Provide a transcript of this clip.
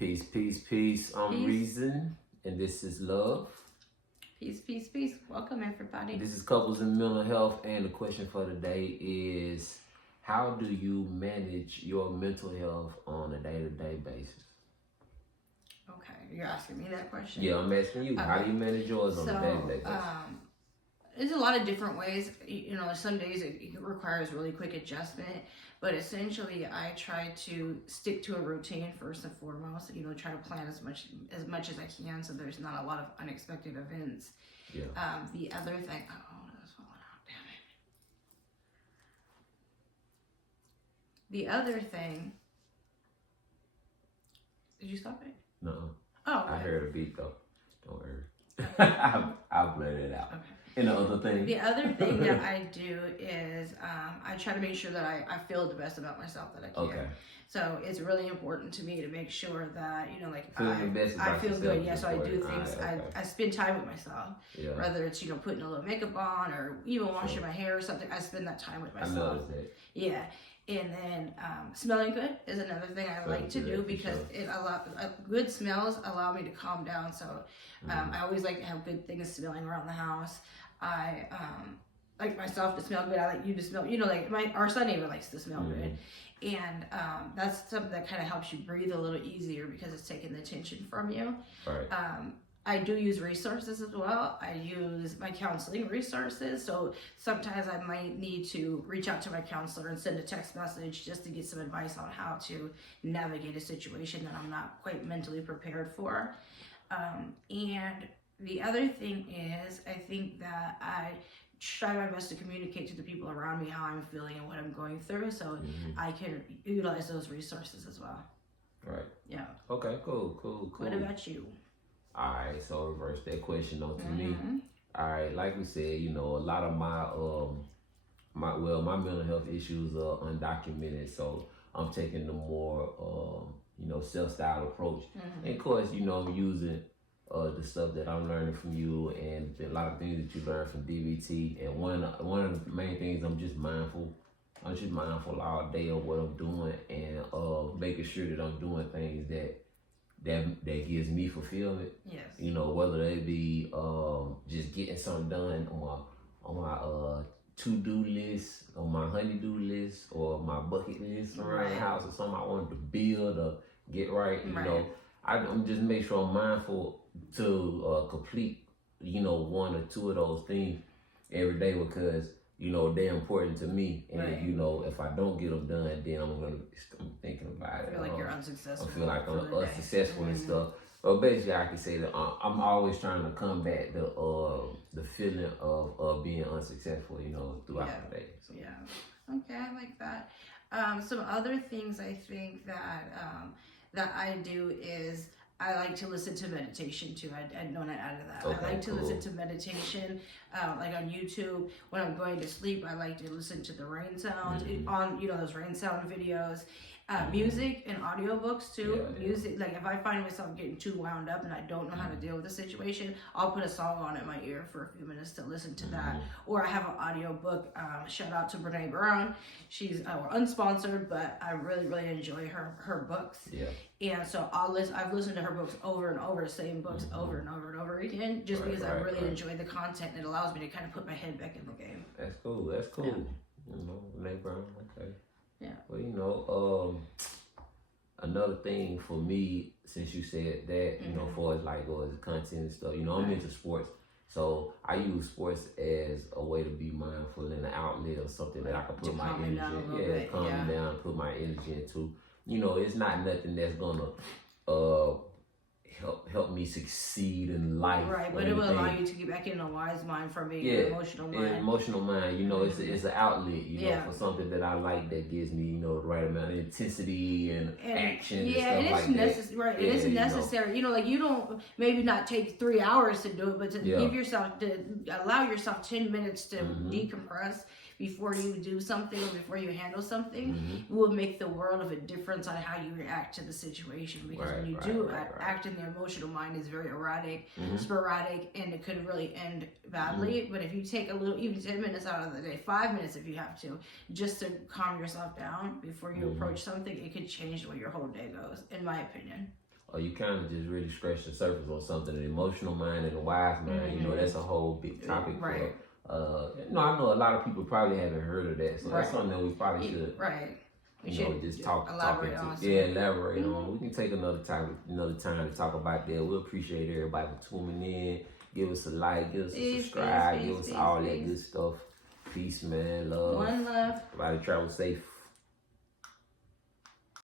Peace, peace, peace. I'm Reasun, and this is Love. Peace, peace, peace. Welcome, everybody. This is Couples and Mental Health, and the question for today is, how do you manage your mental health on a day-to-day basis? Okay, you're asking me that question? Yeah, I'm asking you. Okay. How do you manage yours on a day-to-day basis? There's a lot of different ways. You know, some days it requires really quick adjustment, but essentially I try to stick to a routine first and foremost. You know, try to plan as much as I can so there's not a lot of unexpected events. Yeah. The other thing, that's falling out, damn it. The other thing, did you stop it? No. Oh, okay. I heard a beat though. Don't worry. I'll blur it out. Okay. And the other thing? The other thing that I do is I try to make sure that I feel the best about myself that I can. Okay. So it's really important to me to make sure that, you know, like I feel good. Yeah, so I do things. Okay. I spend time with myself. Yeah. Whether it's, you know, putting a little makeup on or even washing my hair or something, I spend that time with myself. I noticed that. Yeah. And then smelling good is another thing I like to do because good smells allow me to calm down. So I always like to have good things smelling around the house. I like myself to smell good. I like you to smell, you know, like our son even likes to smell good. And that's something that kind of helps you breathe a little easier because it's taking the tension from you. Right. I do use resources as well. I use my counseling resources. So sometimes I might need to reach out to my counselor and send a text message just to get some advice on how to navigate a situation that I'm not quite mentally prepared for. And the other thing is, I think that I try my best to communicate to the people around me how I'm feeling and what I'm going through so I can utilize those resources as well. Right. Yeah. Okay, cool. What about you? All right, so reverse that question on to me. All right, like we said, you know, a lot of my mental health issues are undocumented, so I'm taking the more you know, self-styled approach. And of course, you know, I'm using the stuff that I'm learning from you and a lot of things that you learn from DBT. And one of the main things, I'm just mindful all day of what I'm doing and making sure that I'm doing things that gives me fulfillment. Yes. You know, whether they be just getting something done on my to-do list, on my honey-do list, or my bucket list around the house, or something I wanted to build or get right. You know, I'm just make sure I'm mindful to complete, you know, one or two of those things every day because, you know, they're important to me. And, you know, if I don't get them done, then I'm thinking about it. I feel like you're unsuccessful. I feel like I'm unsuccessful and stuff. But basically, I can say that I'm always trying to combat the feeling of being unsuccessful, you know, throughout the day. So. Yeah. Okay, I like that. Some other things I think that I do is I like to listen to meditation too. I know not out of that. Okay, I like to listen to meditation, like on YouTube. When I'm going to sleep, I like to listen to the rain sounds on, you know, those rain sound videos. Music and audiobooks too. Yeah. Music, like if I find myself getting too wound up and I don't know how to deal with the situation, I'll put a song on in my ear for a few minutes to listen to that. Or I have an audiobook. Shout out to Brene Brown. She's unsponsored, but I really, really enjoy her books. Yeah. And so I've listened to her books over and over, the same books over and over and over again, just because I really enjoy the content and it allows me to kind of put my head back in the game. That's cool. Yeah. You know, Brene Brown. Okay. Yeah. Well, you know, another thing for me, since you said that, you know, for as like as content and stuff, you know, I'm into sports, so I use sports as a way to be mindful and an outlet or something that I can put my energy, calm down, put my energy into. You know, it's not nothing that's gonna help me succeed in life. Right, but it will allow you to get back in a wise mind from being an emotional mind. An emotional mind, you know, it's an outlet, you know, for something that I like that gives me, you know, the right amount of intensity and action and stuff like that. Right, it is necessary. You know, like you don't, maybe not take 3 hours to do it, but to give yourself, to allow yourself 10 minutes to decompress before you do something or before you handle something will make the world of a difference on how you react to the situation. Because when you act in the emotional mind is very erratic, sporadic, and it could really end badly. But if you take a little, even 10 minutes out of the day, 5 minutes if you have to, just to calm yourself down before you approach something, it could change the way your whole day goes, in my opinion. or you kind of just really scratch the surface on something, an emotional mind and a wise mind. You know, that's a whole big topic. Right. No, I know a lot of people probably haven't heard of that, so that's something that we probably should. Right. You know, just elaborate on. Elaborate on. We can take another time to talk about that. We appreciate everybody for tuning in. Give us a like, give us a subscribe, give us all that good stuff. Peace, man. Love. One love. Everybody travel safe.